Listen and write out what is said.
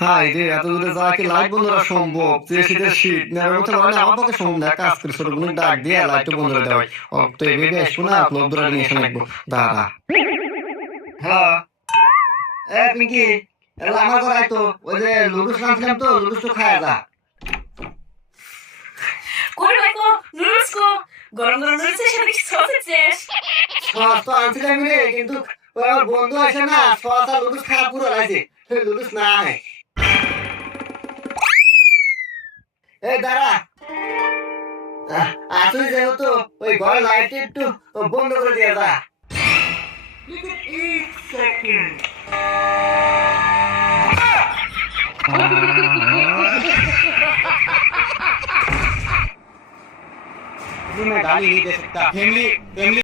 High রে, এত দূরে যাওয়া কি লাইট বন্ধ করা সম্ভব? যে শীতের শীত নেওয়ার মতো মানে আমার পক্ষে সম্ভব না। কাজ করে ছোট বোনের ডাক দিয়ে লাইটটা বন্ধ করে দেওয়া। তো এই ভেবে আসবো না, ক্লোব ধরে নিয়ে এসে রাখবো। দাঁড়া। হ্যাঁ পিঙ্কি, আমার ঘরে তো ওই যে লুডুস আনছিলাম, তো লুডুস তো খায় যা। কই রাখো নুডলস কো গরম গরম নুডলসের সাথে কি সস আছে? সস তো আনছিলাম রে, কিন্তু ওই আমার বন্ধু আসে না, সস আর লুডুস খাওয়া পুরো লাগছে। লুডুস নাই। এই দাঁড়া, আসলে যেহেতু ওই ঘরের লাইট একটু বন্ধ করে দিয়ে যা। मैं गाली नहीं दे सकता। फैमिली